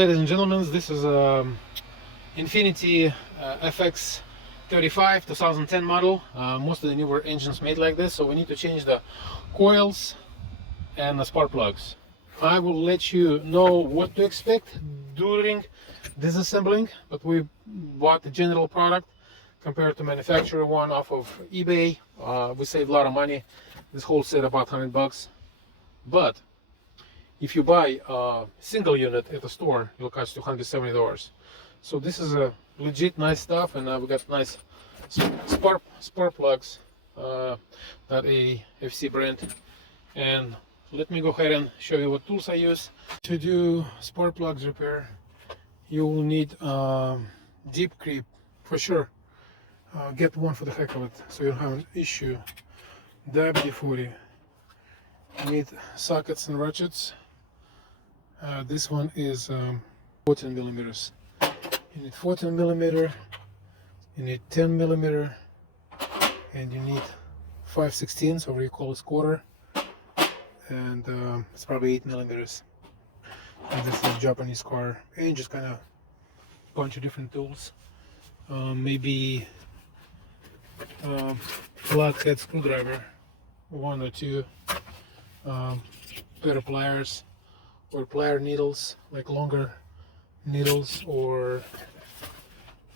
Ladies and gentlemen, this is Infiniti FX35 2010 model. Most of the newer engines made like this, so we need to change the coils and the spark plugs. I will let you know what to expect during disassembling, but we bought the general product compared to manufacturer one off of eBay. We saved a lot of money. This whole set about $100, but if you buy a single unit at the store, it'll cost you $170. So this is a legit nice stuff, and we got nice spark plugs, that a FC brand. And let me go ahead and show you what tools I use to do spark plugs repair. You will need deep creep for sure. Get one for the heck of it, so you don't have an issue. WD-40. You need sockets and ratchets. This one is 14 millimeters. You need 14 millimeter, you need 10 millimeter, and you need 5/16, or you call it quarter, and it's probably 8 millimeters. And this is a Japanese car, and just kind of bunch of different tools. Maybe flathead screwdriver, one or two, pair of pliers, or plier needles, like longer needles, or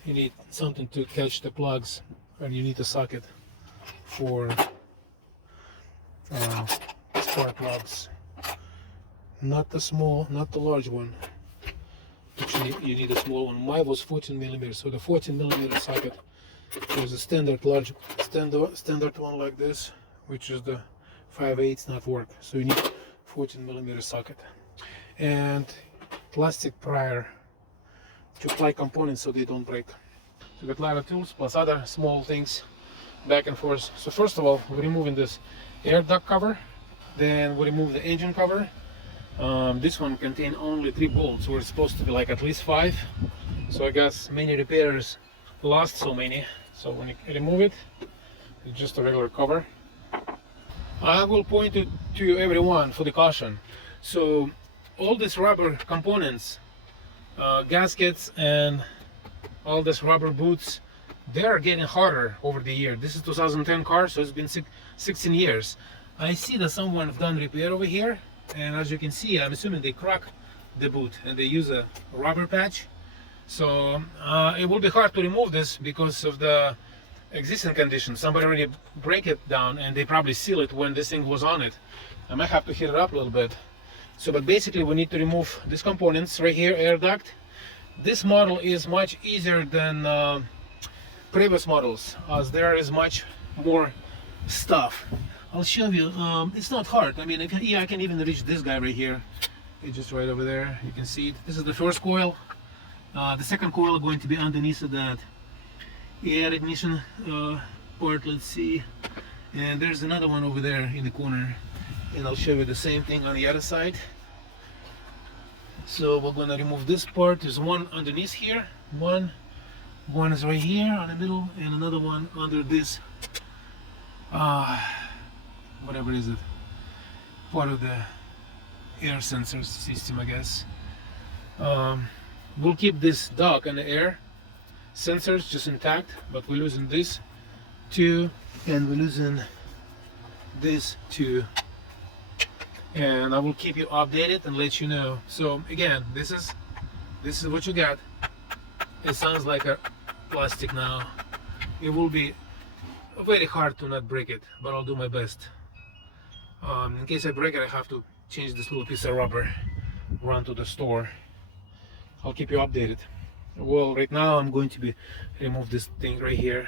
you need something to catch the plugs, and you need a socket for spark plugs. Not the small, not the large one. Actually, you need a small one. Mine was 14 millimeters, so the 14 millimeter socket. There's a standard one like this, which is the 5/8 not work. So you need 14 millimeter socket. And plastic prior to apply components so they don't break. So we got a lot of tools plus other small things back and forth. So first of all, we're removing this air duct cover, then we remove the engine cover. This one contains only 3 bolts. We're supposed to be like at least 5, so I guess many repairers lost so many. So when you remove it, it's just a regular cover. I will point it to everyone for the caution. So all these rubber components, gaskets and all this rubber boots, they are getting harder over the year. This is 2010 car, so it's been 16 years. I see that someone have done repair over here, and as you can see, I'm assuming they crack the boot and they use a rubber patch. So it will be hard to remove this because of the existing condition. Somebody already break it down, and they probably seal it when this thing was on it. I might have to heat it up a little bit. So, but basically we need to remove these components right here, air duct. This model is much easier than previous models, as there is much more stuff. I'll show you. It's not hard. I mean, I can even reach this guy right here. It's just right over there. You can see it. This is the first coil. The second coil is going to be underneath of that air ignition port. Let's see. And there's another one over there in the corner. And I'll show you the same thing on the other side. So we're going to remove this part. There's one underneath here. One is right here on the middle, and another one under this. Whatever is it? Part of the air sensor system, I guess. We'll keep this duct and the air sensors just intact, but we're losing this too, and we're losing this too. And I will keep you updated and let you know. So again, this is what you got. It sounds like a plastic now. It will be very hard to not break it, but I'll do my best. In case I break it, I have to change this little piece of rubber, run to the store. I'll keep you updated. Well, right now I'm going to remove this thing right here.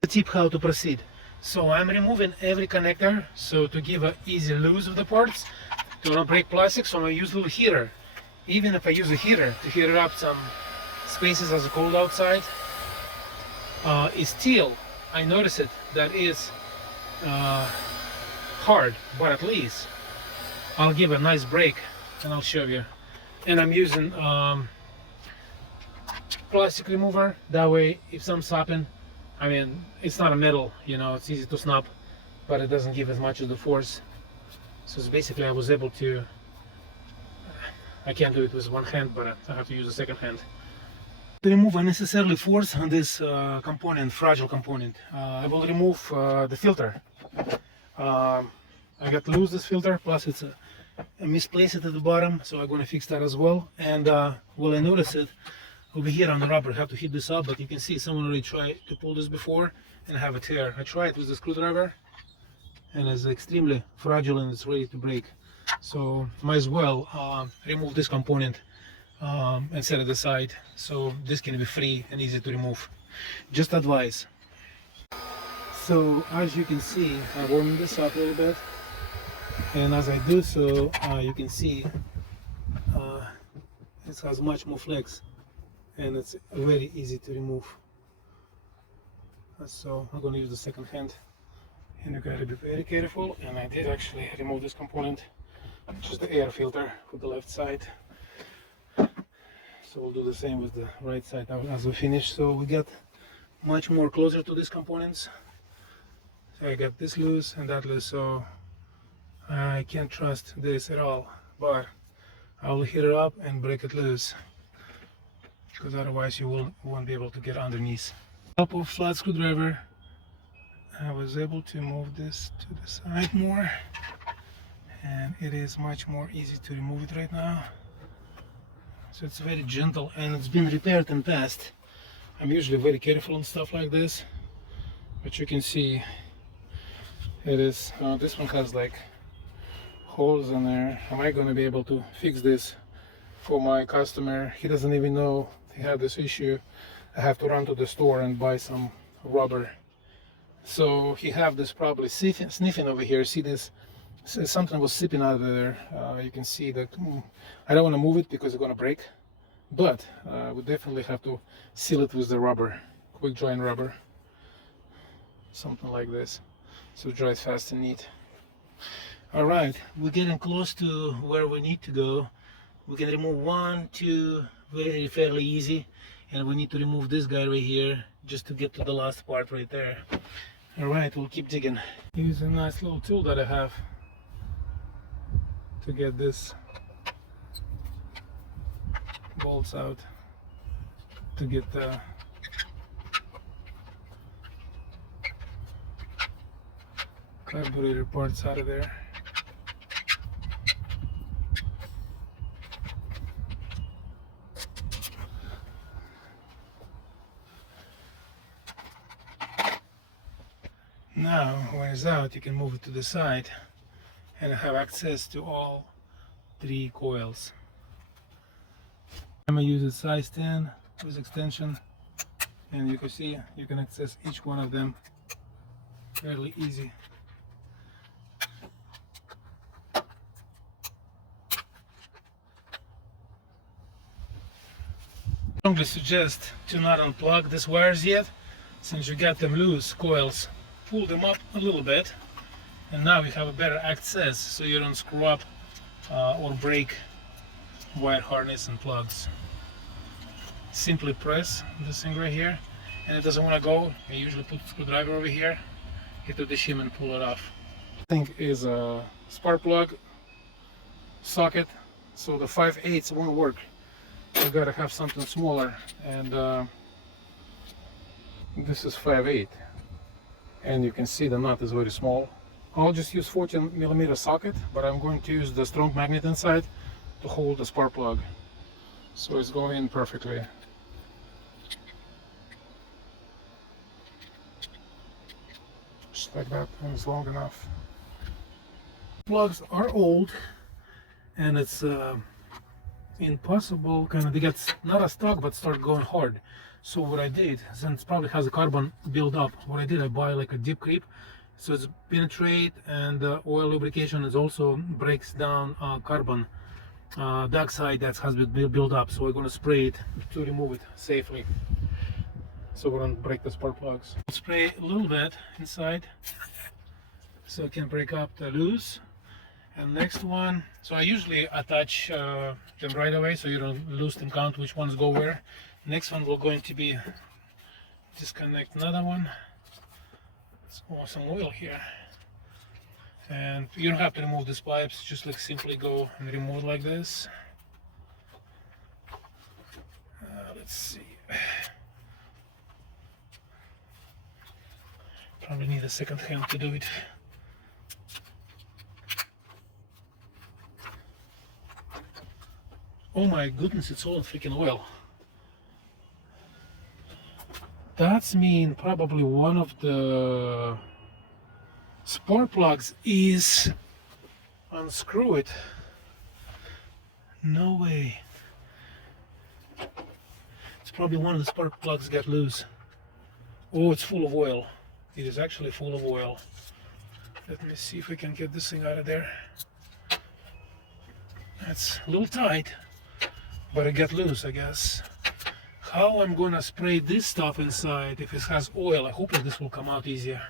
The tip how to proceed. So I'm removing every connector, so to give an easy loose of the parts, to not break plastic. So I'm going to use a little heater. Even if I use a heater to heat it up some spaces as it's cold outside, it's still, I notice it, that is hard, but at least I'll give a nice break, and I'll show you. And I'm using plastic remover, that way if something's happening, I mean, it's not a metal, you know, it's easy to snap, but it doesn't give as much of the force. So it's basically I was able to I can't do it with one hand, but I have to use the second hand. To remove unnecessarily force on this component, fragile component, I will remove the filter. I got to lose this filter, plus it's misplaced it at the bottom, so I'm going to fix that as well. And will I notice it over here on the rubber? I have to hit this up, but you can see someone already tried to pull this before and have a tear. I tried with the screwdriver, and it's extremely fragile and it's ready to break. So might as well remove this component and set it aside, so this can be free and easy to remove. Just advice. So as you can see, I'm warming this up a little bit, and as I do so, you can see it has much more flex and it's very easy to remove. So I'm going to use the second hand, and you gotta be very careful. And I did actually remove this component, just the air filter for the left side. So we'll do the same with the right side as we finish. So we get much more closer to these components. So I got this loose and that loose, so I can't trust this at all, but I will heat it up and break it loose, because otherwise you won't be able to get underneath. Top of flat screwdriver, I was able to move this to the side more, and it is much more easy to remove it right now. So it's very gentle, and it's been repaired in the past. I'm usually very careful on stuff like this, but you can see it is, this one has like holes in there. Am I going to be able to fix this for my customer? He doesn't even know he had this issue. I have to run to the store and buy some rubber. So he have this probably sniffing over here. See this? Something was sipping out of there. You can see that. I don't want to move it because it's going to break, but we definitely have to seal it with the rubber, quick drying rubber, something like this, so it dries fast and neat. All right, we're getting close to where we need to go. We can remove 1, 2 fairly easy, and we need to remove this guy right here just to get to the last part right there. All right, we'll keep digging. Use a nice little tool that I have to get this bolts out, to get the carburetor parts out of there. Now, when it's out, you can move it to the side and have access to all 3 coils. I'm going to use a size 10 with extension, and you can see you can access each one of them fairly easy. I strongly suggest to not unplug these wires yet, since you got them loose coils. Pull them up a little bit, and now you have a better access, so you don't screw up or break wire harness and plugs. Simply press this thing right here, and it doesn't want to go. I usually put the screwdriver over here, hit the shim and pull it off. I think is a spark plug socket, so the 5/8 won't work. You gotta have something smaller, and this is 5/8, and you can see the nut is very small. I'll just use 14mm socket, but I'm going to use the strong magnet inside to hold the spark plug, so it's going in perfectly. Just like that, and it's long enough. Plugs are old, and it's impossible, kind of, they get not as stuck but start going hard. So what I did, since it probably has a carbon build up, what I did, I buy like a deep creep, so it's penetrate, and oil lubrication is also breaks down carbon dioxide that has been built up. So we're going to spray it to remove it safely. So we're going to break the spark plugs. Spray a little bit inside so it can break up the loose. And next one, so I usually attach them right away so you don't lose them, count which ones go where. Next one we're going to be disconnect another one. Let's pour some oil here, and you don't have to remove these pipes, just like simply go and remove like this. Let's see. Probably need a second hand to do it. Oh my goodness, it's all in freaking oil. That's mean probably one of the spark plugs is unscrew it. No way. It's probably one of the spark plugs got loose. Oh, it's full of oil. It is actually full of oil. Let me see if we can get this thing out of there. That's a little tight, but it got loose, I guess. How I'm gonna spray this stuff inside if it has oil? I hope that this will come out easier.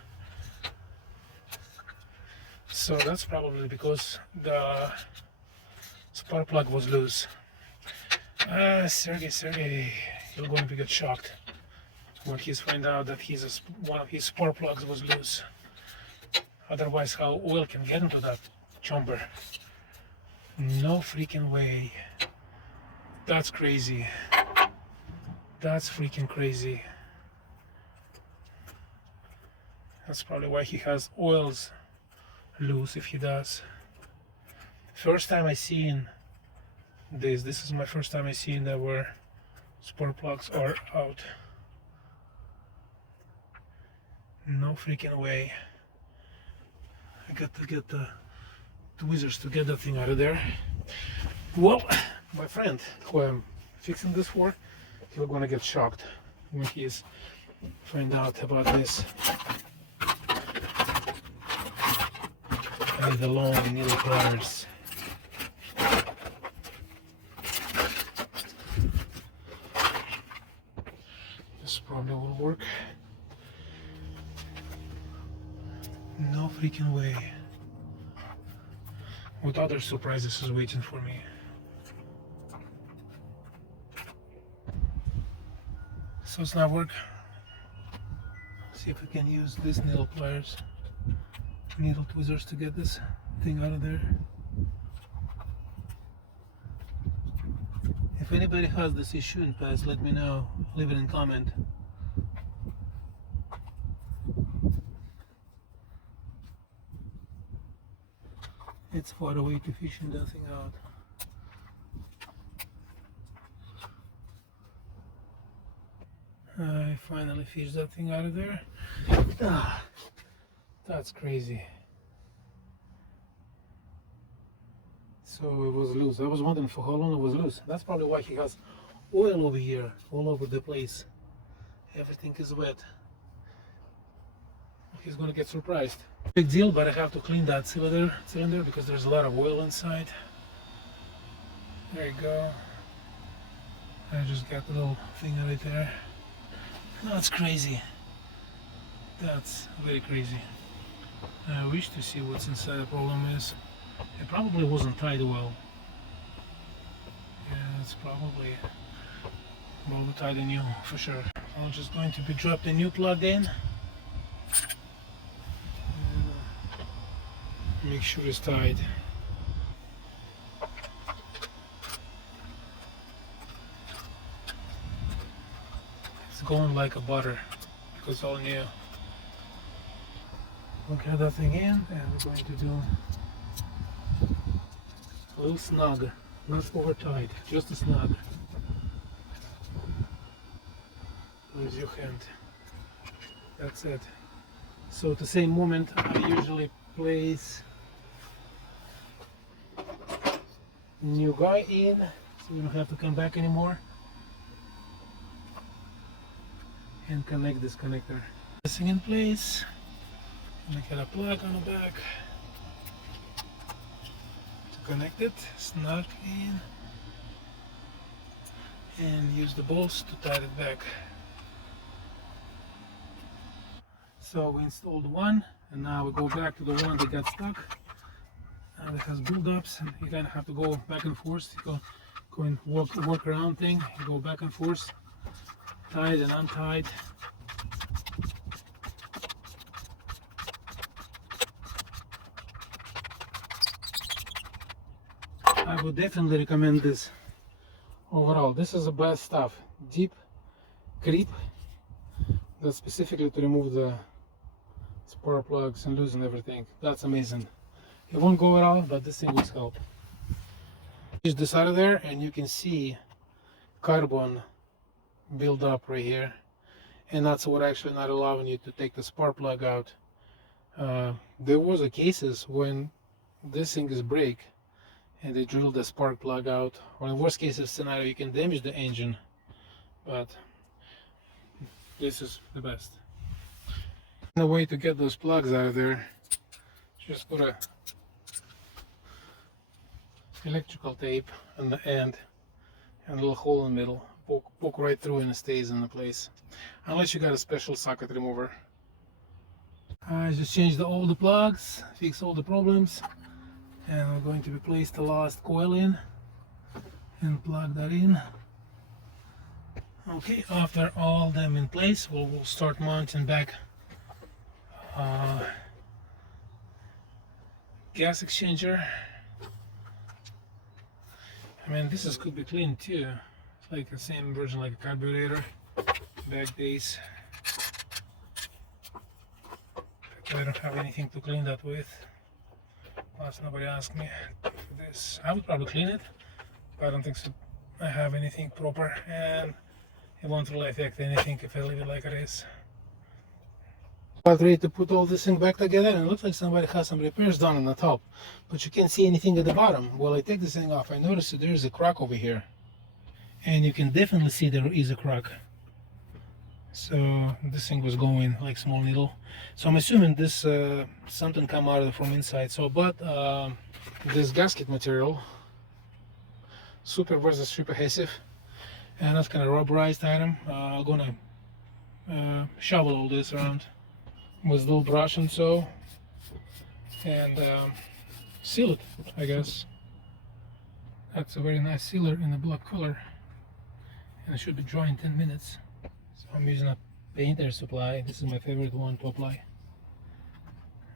So that's probably because the spark plug was loose. Sergey, you're going to get shocked when he's find out that one of his spark plugs was loose. Otherwise, how oil can get into that chamber? No freaking way. That's crazy. That's freaking crazy. That's probably why he has oils loose if he does. First time I seen this is my first time I seen that where spark plugs are out. No freaking way. I got to get the tweezers to get that thing out of there. Well, my friend who I'm fixing this for, he's gonna get shocked when he's find out about this. And the long needle pliers. This probably will work. No freaking way. What other surprises is waiting for me? So it's not work. See if we can use these needle pliers, needle tweezers to get this thing out of there. If anybody has this issue in past, let me know. Leave it in comment. It's far away to fishing that thing out. I finally fished that thing out of there. Ah, that's crazy. So it was loose. I was wondering for how long it was loose. That's probably why he has oil over here, all over the place. Everything is wet. He's gonna get surprised. Big deal, but I have to clean that cylinder because there's a lot of oil inside. There you go. I just got the little thing right there. That's crazy. That's very crazy. I wish to see what's inside. The problem is it probably wasn't tied well. Yeah, it's probably tied new for sure. I'm just going to be drop the new plug in. Make sure it's tied. It's going like a butter because all new. We'll get that thing in and we're going to do a little snug, not over tight, just a snug. Use your hand. That's it. So at the same moment I usually place new guy in, so you don't have to come back anymore, and connect this connector. This thing in place, and I got a plug on the back to connect it, snug in, and use the bolts to tie it back. So we installed one, and now we go back to the one that got stuck. And it has build-ups, and you kind of have to go back and forth. You go and work around thing. You go back and forth, tied and untied. I would definitely recommend this Overall, this is the best stuff. Deep grip, that's specifically to remove the spark plugs and loosen everything. That's amazing. It won't go at all, but this thing will help. Use this out of there, and you can see carbon build up right here, and that's what actually not allowing you to take the spark plug out. There was a cases when this thing is break and they drill the spark plug out, or in worst case scenario you can damage the engine, but this is the best. The way to get those plugs out of there, just put a electrical tape on the end and a little hole in the middle, poke right through and it stays in the place, unless you got a special socket remover. I just changed all the plugs, fix all the problems, and we're going to replace the last coil in and plug that in. Okay, after all them in place, we'll start mounting back gas exchanger. I mean, this could be cleaned too. It's like the same version like a carburetor, back base. I don't have anything to clean that with. Plus nobody asked me for this. I would probably clean it, but I don't think so. I have anything proper, and it won't really affect anything if I leave it like it is. About ready to put all this thing back together, and it looks like somebody has some repairs done on the top, but you can't see anything at the bottom. Well, I take this thing off, I noticed that there is a crack over here, and you can definitely see there is a crack. So this thing was going like small needle. So I'm assuming this something come out of from inside. So but this gasket material, super versus super adhesive, and that's kind of rubberized item. I'm gonna shovel all this around with a little brush and so, and seal it, I guess. That's a very nice sealer in the black color, and it should be dry in 10 minutes. So I'm using a painter supply. This is my favorite one to apply.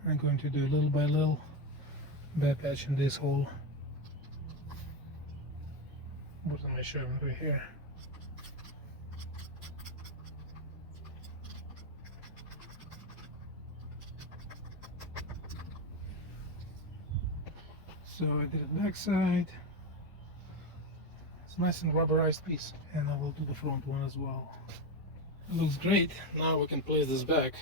I'm going to do little by little, bad patch in this hole. What am I showing right here? So I did the back side. It's nice and rubberized piece, and I will do the front one as well. It looks great. Now we can place this back.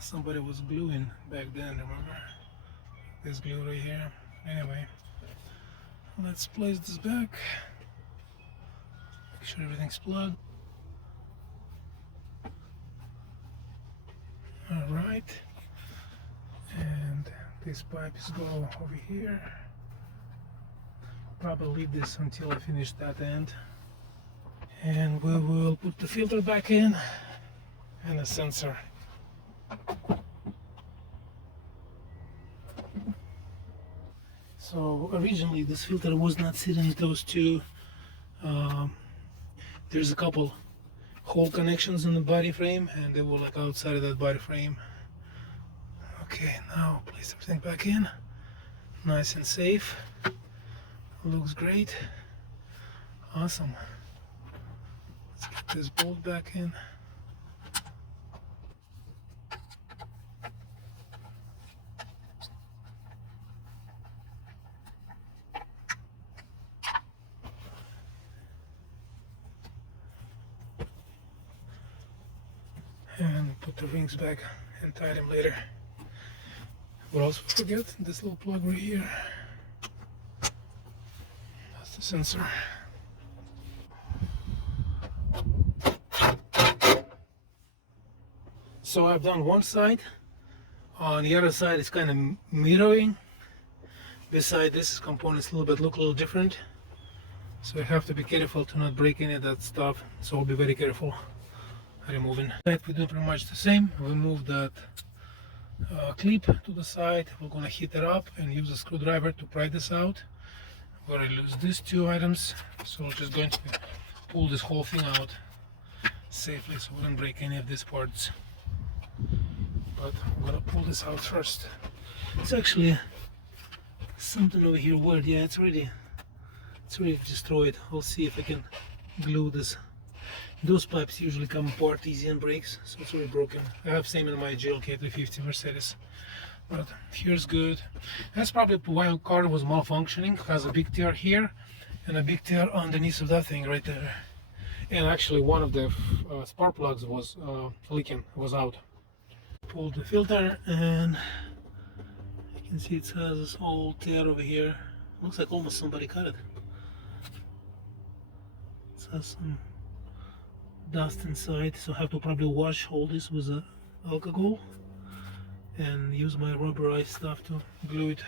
Somebody was gluing back then, remember? This glue right here. Anyway, let's place this back. Make sure everything's plugged. Alright. And these pipes go over here. Probably leave this until I finish that end, and we will put the filter back in and a sensor. So originally this filter was not sitting in those two. There's a couple hole connections in the body frame, and they were like outside of that body frame. Okay, now place everything back in, nice and safe. Looks great. Awesome. Let's get this bolt back in. And put the rings back and tie them later. We'll also forget this little plug right here. The sensor. So I've done one side. On the other side it's kind of mirroring. Beside this components look a little different. So I have to be careful to not break any of that stuff. So I'll be very careful removing. We do pretty much the same. We move that clip to the side. We're gonna heat it up and use a screwdriver to pry this out. We're going to lose these two items, so we're just going to pull this whole thing out safely so we don't break any of these parts. But I'm going to pull this out first. It's actually Something over here weird. Yeah, it's ready destroyed. I'll see if I can glue this. Those pipes usually come apart easy and breaks, so it's already broken. I have same in my GLK 350 Mercedes, but here's good. That's probably why the car was malfunctioning. Has a big tear here and a big tear underneath of that thing right there. And actually one of the spark plugs was leaking, was out. Pulled the filter and you can see it has this old tear over here. Looks like almost somebody cut it. It has some dust inside, so I have to probably wash all this with alcohol and use my rubberized stuff to glue it.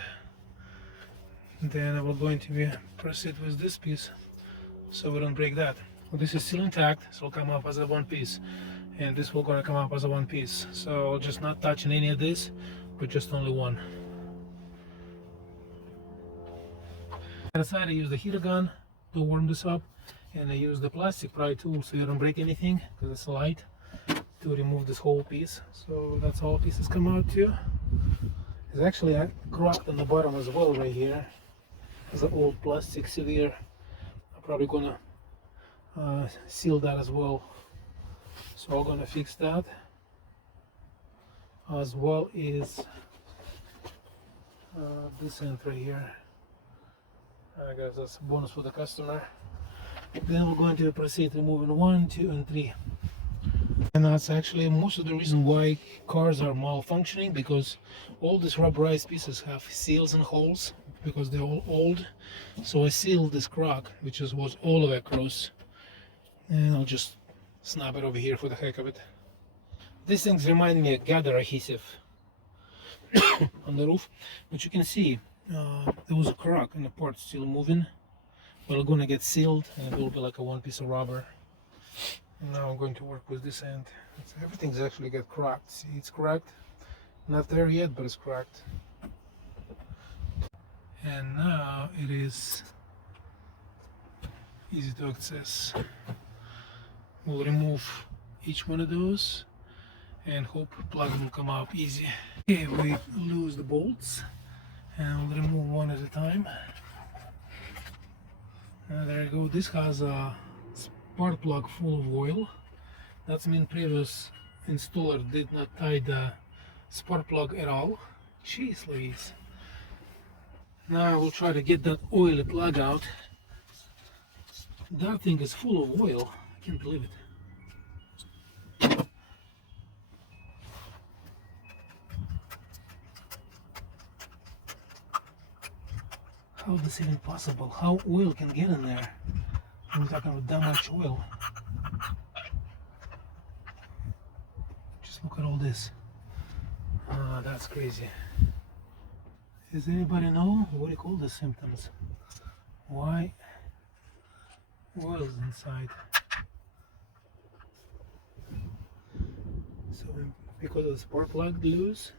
Then I will going to proceed with this piece so we don't break that. Well, this is still intact, so it'll come up as a one piece, and this will gonna come up as a one piece. So I'll just not touching any of this, but just only one. On the side I use the heater gun to warm this up, and I use the plastic pry tool so you don't break anything because it's light, to remove this whole piece. So that's all pieces come out too. There's actually a crack on the bottom as well right here. There's an old plastic severe. I'm probably gonna seal that as well. So I'm gonna fix that, as well as this end right here. I guess that's a bonus for the customer. Then we're going to proceed removing 1, 2, and 3. And that's actually most of the reason why cars are malfunctioning, because all these rubberized pieces have seals and holes because they're all old. So I sealed this crack, which was all the way across, and I'll just snap it over here for the heck of it. These things remind me of gather adhesive on the roof, but you can see there was a crack and the part's still moving. Well, it's gonna get sealed and it will be like a one piece of rubber. And now I'm going to work with this end. Everything's actually got cracked. See, it's cracked. Not there yet, but it's cracked. And now it is easy to access. We'll remove each one of those and hope plug will come out easy. Okay, we lose the bolts and we'll remove one at a time. There you go. This has a spark plug full of oil. That means previous installer did not tie the spark plug at all. Jeez Louise. Now we'll try to get that oily plug out. That thing is full of oil. I can't believe it. How is this even possible? How oil can get in there? We're talking about that much oil. Just look at all this. That's crazy. Does anybody know what do you call the symptoms? Why oil is inside? So because of the spark plug loose.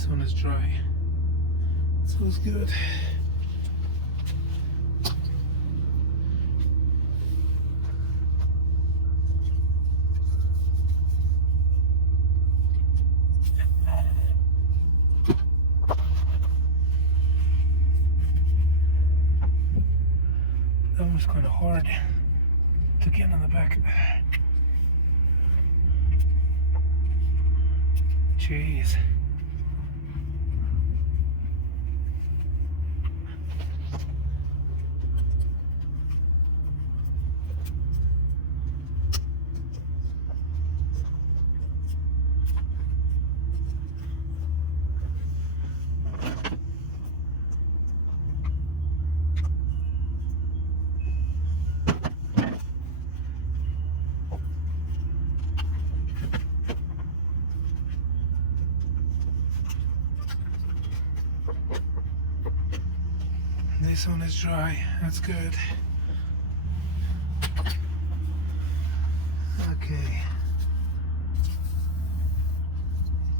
This one is dry. So it's good. That one's kind of hard to get on the back. Jeez. This one is dry. That's good. Okay.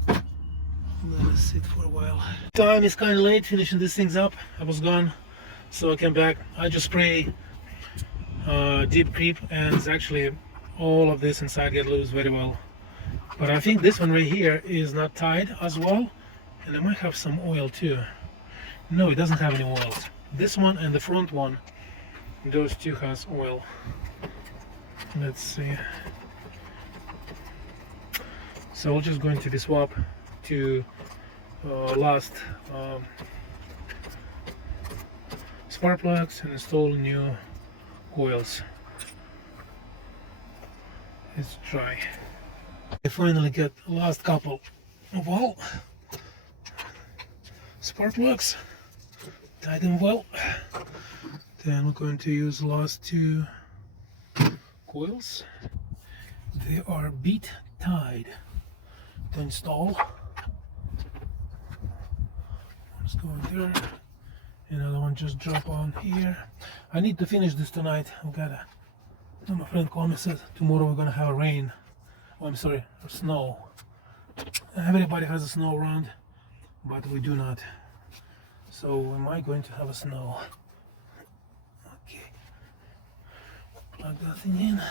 Let us sit for a while. Time is kind of late finishing these things up. I was gone, so I came back. I just spray deep creep, and it's actually all of this inside get loose very well. But I think this one right here is not tied as well, and it might have some oil too. No, it doesn't have any oils. This one and the front one, those two has oil. Let's see. So we're just going to be swap to last spark plugs and install new coils. It's dry. I finally get the last couple of all spark plugs. Tie them well. Then we're going to use the last two coils. They are bead tied to install. One's going there. Another one just drop on here. I need to finish this tonight. I've got a. My friend called me and said tomorrow we're gonna have a rain. Oh, I'm sorry, snow. Everybody has a snow around, but we do not. So am I going to have a snow? Okay. Plug that thing in.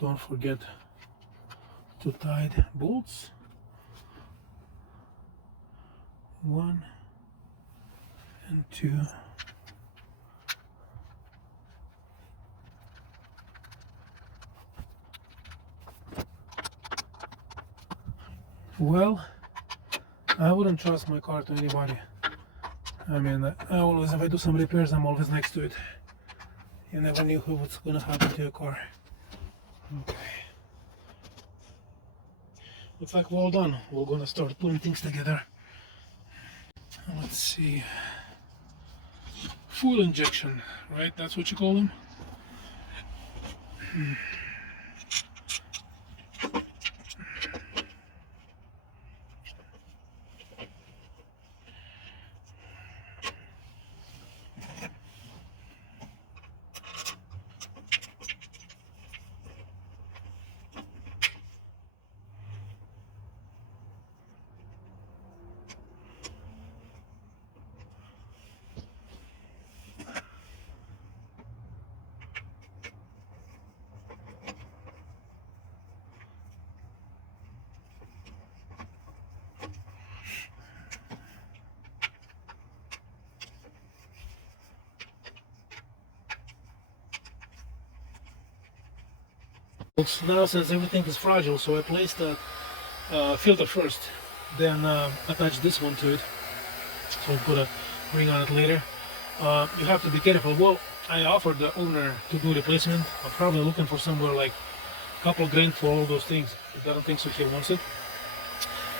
Don't forget to tie the bolts. 1 and 2. Well, I wouldn't trust my car to anybody. I mean, I always, if I do some repairs, I'm always next to it. You never knew what's gonna happen to your car. Okay. Looks like we're all done. We're gonna start putting things together. Let's see. Fuel injection, right? That's what you call them? Now, since everything is fragile, so I placed the filter first, then attach this one to it. So we'll put a ring on it later. You have to be careful. Well, I offered the owner to do replacement. I'm probably looking for somewhere like a couple grand for all those things. If I don't think so, he wants it.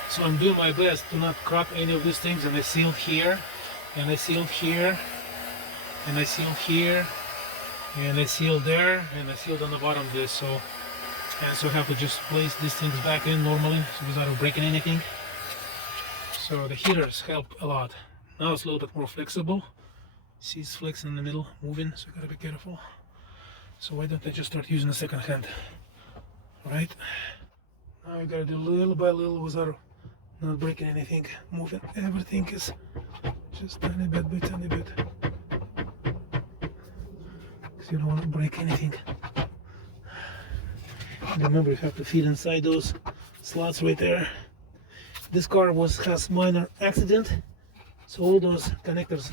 So I'm doing my best to not crack any of these things. And I sealed here, and I sealed here, and I sealed here, and I sealed there, and I sealed on the bottom of this. So I have to just place these things back in normally, so without breaking anything. So the heaters help a lot. Now it's a little bit more flexible, See, it's flexing in the middle, moving, so you gotta be careful. So why don't I just start using the second hand? Right? Now you gotta do little by little without not breaking anything. Moving everything is just tiny bit by tiny bit. Because you don't want to break anything. And remember, you have to fit inside those slots right there. This car has minor accident, so all those connectors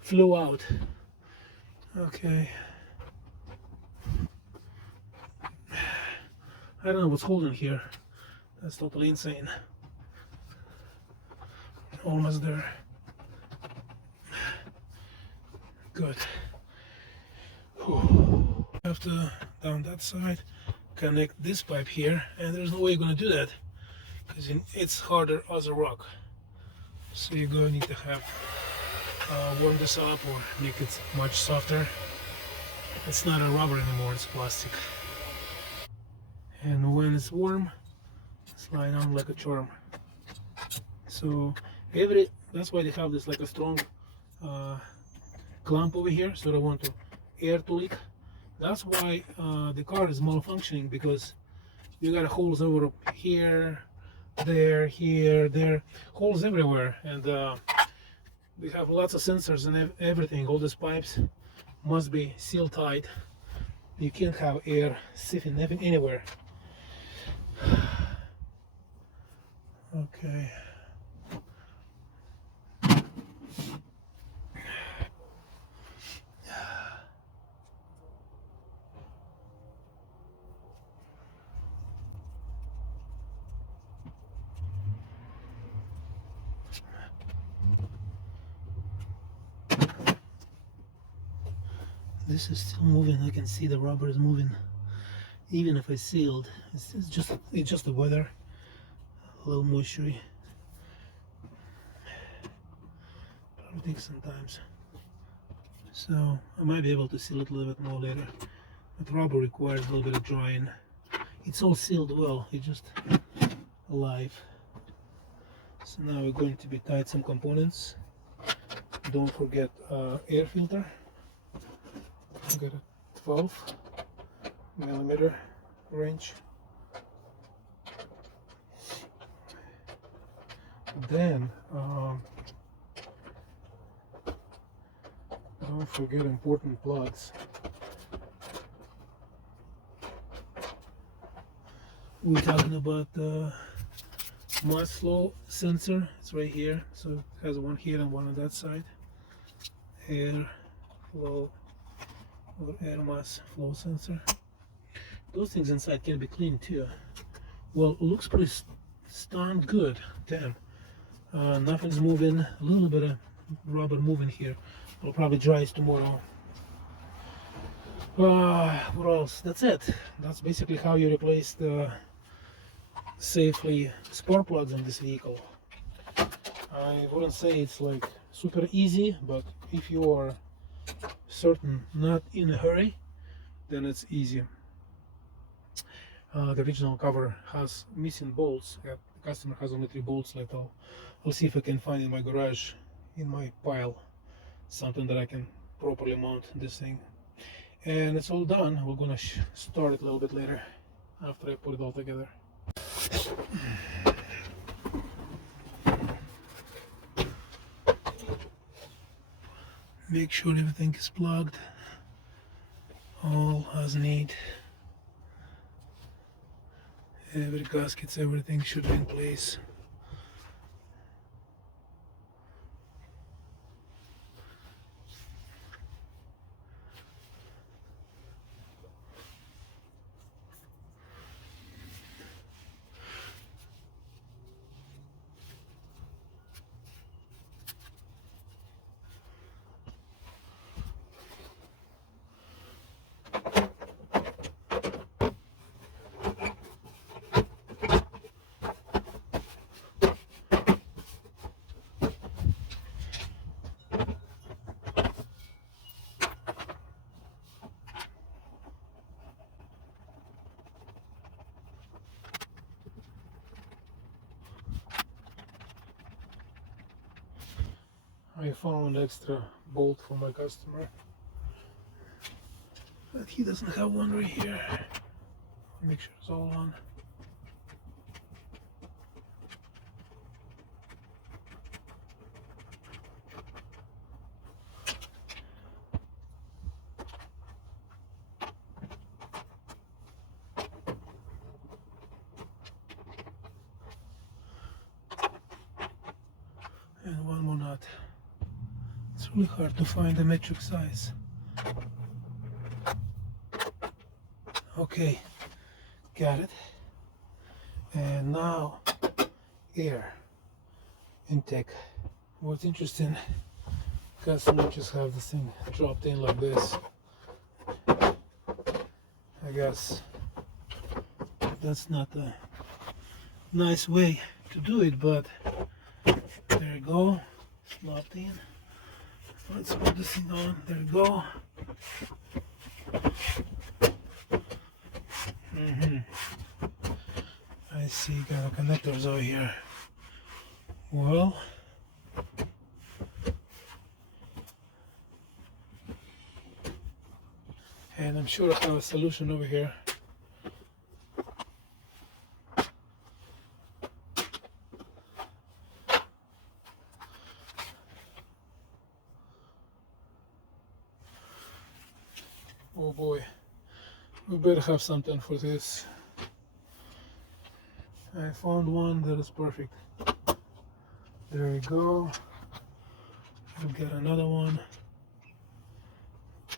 flew out. Okay. I don't know what's holding here. That's totally insane. Almost there. Good. Whew. Have to, down that side, connect this pipe here, and there's no way you're gonna do that because it's harder as a rock. So you're gonna need to have warm this up or make it much softer. It's not a rubber anymore, it's plastic. And when it's warm, slide on like a charm. So that's why they have this like a strong clamp over here, so I don't want air to leak. That's why the car is malfunctioning, because you got holes over here, there, here, there, holes everywhere, and we have lots of sensors and everything. All these pipes must be sealed tight. You can't have air sifting anywhere. Okay. This is still moving. I can see the rubber is moving. Even if I sealed, it's just the weather. A little moisture. Probably takes some time. So I might be able to seal it a little bit more later. But rubber requires a little bit of drying. It's all sealed well. It's just alive. So now we're going to be tight some components. Don't forget air filter. I got a 12mm wrench. Then don't forget important plugs. We're talking about mass flow sensor. It's right here, so it has one here and one on that side. Air flow or air mass flow sensor. Those things inside can be cleaned too. Well, it looks pretty darn good. Damn. Nothing's moving. A little bit of rubber moving here. It'll probably dry tomorrow. What else? That's it. That's basically how you replace the safely spark plugs in this vehicle. I wouldn't say it's like super easy, but if you are certain, not in a hurry, then it's easy. The original cover has missing bolts. The customer has only 3 bolts left. I'll see if I can find in my garage, in my pile, something that I can properly mount this thing. And it's all done. We're gonna start it a little bit later after I put it all together. Make sure everything is plugged, all as need. Every gaskets, everything should be in place. I found extra bolt for my customer, but he doesn't have one right here. Make sure it's all on. And one more nut. It's really hard to find the metric size. Okay, got it. And now air intake. What's interesting, customer just have this thing dropped in like this. I guess that's not a nice way to do it, but there you go, slopped in. Let's put this thing on. There you go. I see, got the connectors over here. Well, and I'm sure I have a solution over here. Oh boy, we better have something for this. I found one that is perfect. There we go. We'll get another one.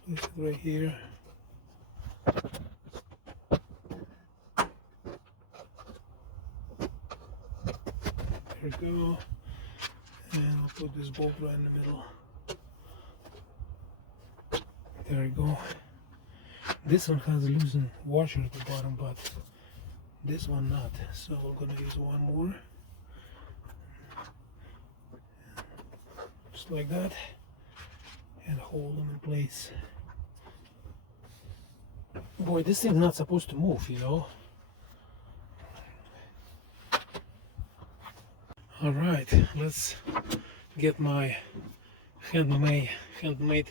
Place it right here. There we go. And we'll put this bolt right in the middle. There we go. This one has a loosened washer at the bottom, but this one not. So we're gonna use one more. Just like that. And hold them in place. Boy, this thing's not supposed to move, you know. Alright, let's get my handmade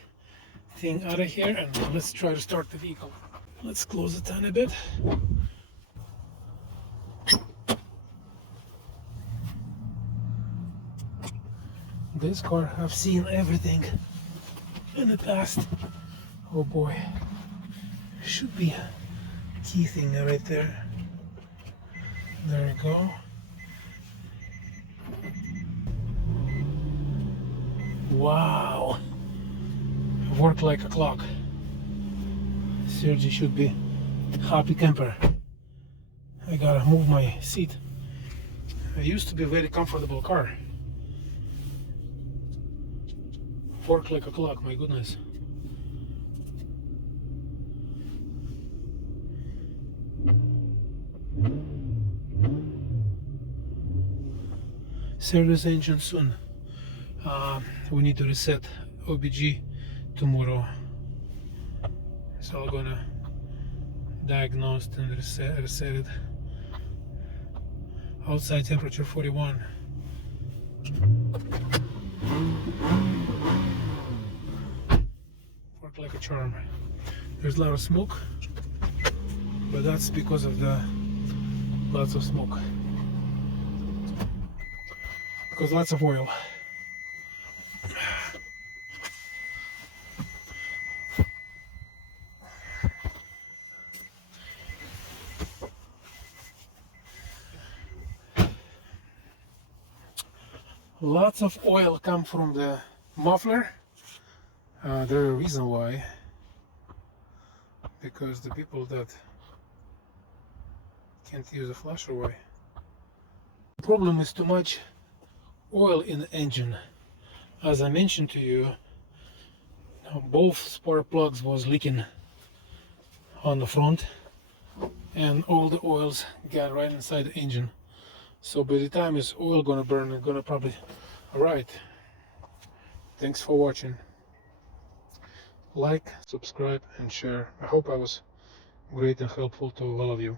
thing out of here and let's try to start the vehicle. Let's close it a tiny bit. This car, I've seen everything in the past. Oh boy, should be a key thing right there. There we go. Wow, worked like a clock. Sergi should be happy camper. I gotta move my seat. It used to be a very comfortable car. Worked like a clock, my goodness. Service engine soon. We need to reset OBG tomorrow. So I'm gonna diagnose and reset it. Outside temperature 41. Work like a charm. There's a lot of smoke, but that's because of the lots of smoke. Because lots of oil. Lots of oil come from the muffler. There's a reason why. Because the people that can't use a flasher, why? The problem is too much oil in the engine. As I mentioned to you, both spark plugs was leaking on the front, and all the oils got right inside the engine. So by the time it's oil gonna burn, it's gonna probably... Alright, thanks for watching. Like, subscribe and share. I hope I was great and helpful to all of you.